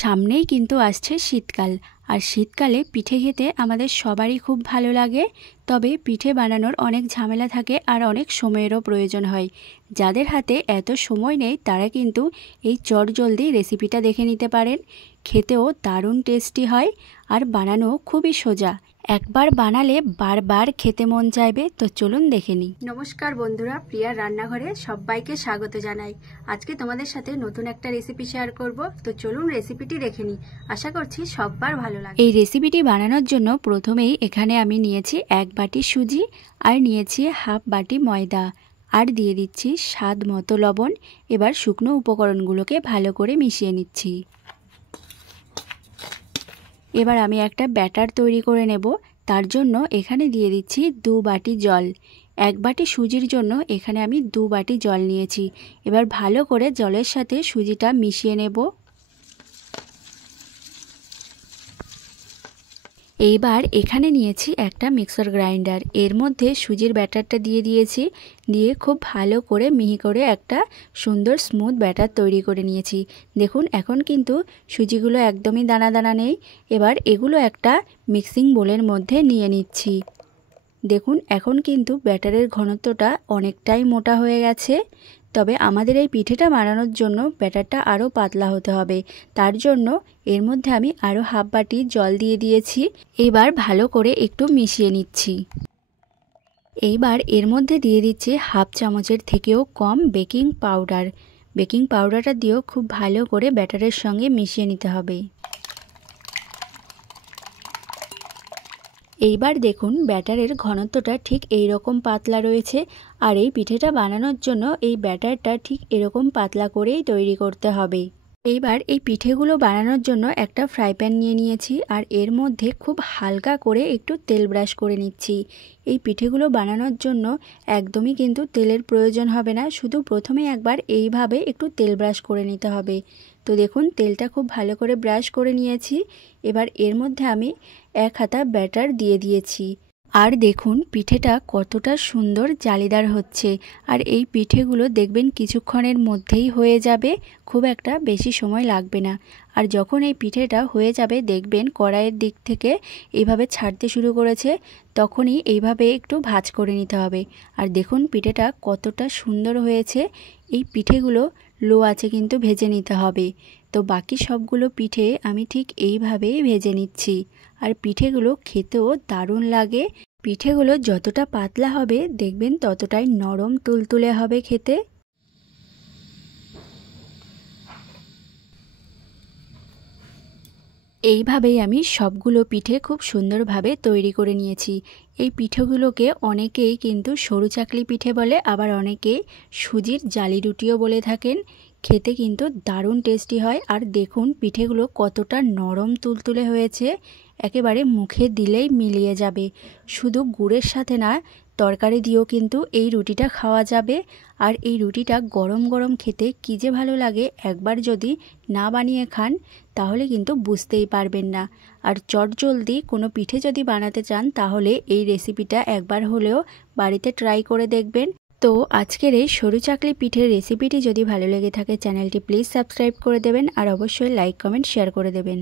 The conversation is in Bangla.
সামনেই কিন্তু আসছে শীতকাল, আর শীতকালে পিঠে খেতে আমাদের সবারই খুব ভালো লাগে। তবে পিঠে বানানোর অনেক ঝামেলা থাকে আর অনেক সময়েরও প্রয়োজন হয়। যাদের হাতে এত সময় নেই তারা কিন্তু এই চটজলদি রেসিপিটা দেখে নিতে পারেন। খেতেও দারুণ টেস্টি হয় আর বানানো খুবই সোজা। একবার বানালে বারবার খেতে মন চাইবে। তো চলুন দেখে নিই। নমস্কার বন্ধুরা, প্রিয়ার রান্নাঘরে সবাইকে স্বাগত জানাই। আজকে তোমাদের সাথে নতুন একটা রেসিপি শেয়ার করব। তো চলুন রেসিপিটি দেখে নিই, আশা করছি সবার ভালো লাগবে। এই রেসিপিটি বানানোর জন্য প্রথমেই এখানে আমি নিয়েছি 1 বাটি সুজি, আর নিয়েছি হাফ বাটি ময়দা, আর দিয়ে দিচ্ছি স্বাদ মতো লবণ। এবার শুকনো উপকরণগুলোকে ভালো করে মিশিয়ে নিচ্ছি। এবার আমি একটা ব্যাটার তৈরি করে নেব। তার জন্য এখানে দিয়ে দিচ্ছি 2 বাটি জল। 1 বাটি সুজির জন্য এখানে আমি 2 বাটি জল নিয়েছি। এবার ভালো করে জলের সাথে সুজিটা মিশিয়ে নেব। এইবার এখানে নিয়েছি একটা মিক্সার গ্রাইন্ডার, এর মধ্যে সুজির ব্যাটারটা দিয়ে দিয়েছি, দিয়ে খুব ভালো করে মিহি করে একটা সুন্দর স্মুথ ব্যাটার তৈরি করে নিয়েছি। দেখুন এখন কিন্তু সুজিগুলো একদমই দানা দানা নেই। এবার এগুলো একটা মিক্সিং বোলের মধ্যে নিয়ে নিচ্ছি। দেখুন এখন কিন্তু ব্যাটারের ঘনত্বটা অনেকটাই মোটা হয়ে গেছে। তবে আমাদের এই পিঠেটা বানানোর জন্য ব্যাটারটা আরও পাতলা হতে হবে। তার জন্য এর মধ্যে আমি আরও হাফ বাটি জল দিয়ে দিয়েছি। এবার ভালো করে একটু মিশিয়ে নিচ্ছি। এইবার এর মধ্যে দিয়ে দিচ্ছি হাফ চামচের থেকেও কম বেকিং পাউডার। বেকিং পাউডারটা দিয়েও খুব ভালো করে ব্যাটারের সঙ্গে মিশিয়ে নিতে হবে। এইবার দেখুন ব্যাটারের ঘনত্বটা ঠিক এই রকম পাতলা রয়েছে। আর এই পিঠেটা বানানোর জন্য এই ব্যাটারটা ঠিক এরকম পাতলা করেই তৈরি করতে হবে। এইবার এই পিঠেগুলো বানানোর জন্য একটা ফ্রাই প্যান নিয়ে নিয়েছি, আর এর মধ্যে খুব হালকা করে একটু তেল ব্রাশ করে নিচ্ছি। এই পিঠেগুলো বানানোর জন্য একদমই কিন্তু তেলের প্রয়োজন হবে না, শুধু প্রথমে একবার এইভাবে একটু তেল ব্রাশ করে নিতে হবে। তো দেখুন তেলটা খুব ভালো করে ব্রাশ করে নিয়েছি। এবার এর মধ্যে আমি 1 হাতা ব্যাটার দিয়ে দিয়েছি। আর দেখুন পিঠেটা কতটা সুন্দর জালিদার হচ্ছে। আর এই পিঠেগুলো দেখবেন কিছুক্ষণের মধ্যেই হয়ে যাবে, খুব একটা বেশি সময় লাগবে না। আর যখন এই পিঠেটা হয়ে যাবে দেখবেন কড়াইয়ের দিক থেকে এইভাবে ছাড়তে শুরু করেছে, তখনই এইভাবে একটু ভাঁজ করে নিতে হবে। আর দেখুন পিঠেটা কতটা সুন্দর হয়েছে। এই পিঠেগুলো লো আঁচে কিন্তু ভেজে নিতে হবে। তো বাকি সবগুলো পিঠে আমি ঠিক এইভাবেই ভেজে নিচ্ছি। আর পিঠেগুলো খেতেও দারুণ লাগে। পিঠেগুলো যতটা পাতলা হবে দেখবেন ততটাই নরম তুলতুলে হবে খেতে। এইভাবেই আমি সবগুলো পিঠে খুব সুন্দরভাবে তৈরি করে নিয়েছি। এই পিঠেগুলোকে অনেকেই কিন্তু সরু চাকলি পিঠে বলে, আবার অনেকে সুজির জালি রুটিও বলে থাকেন। খেতে কিন্তু দারুণ টেস্টি হয়। আর দেখুন পিঠেগুলো কতটা নরম তুলতুলে হয়েছে, একেবারে মুখে দিলেই মিলিয়ে যাবে। শুধু গুড়ের সাথে না, তরকারি দিয়েও কিন্তু এই রুটিটা খাওয়া যাবে। আর এই রুটিটা গরম গরম খেতে কী যে ভালো লাগে, একবার যদি না বানিয়ে খান তাহলে কিন্তু বুঝতেই পারবেন না। আর চটজলদি কোনো পিঠে যদি বানাতে চান তাহলে এই রেসিপিটা একবার হলেও বাড়িতে ট্রাই করে দেখবেন। তো আজকের এই সরু চাকলি পিঠের রেসিপিটি যদি ভালো লেগে থাকে চ্যানেলটি প্লিজ সাবস্ক্রাইব করে দেবেন, আর অবশ্যই লাইক কমেন্ট শেয়ার করে দেবেন।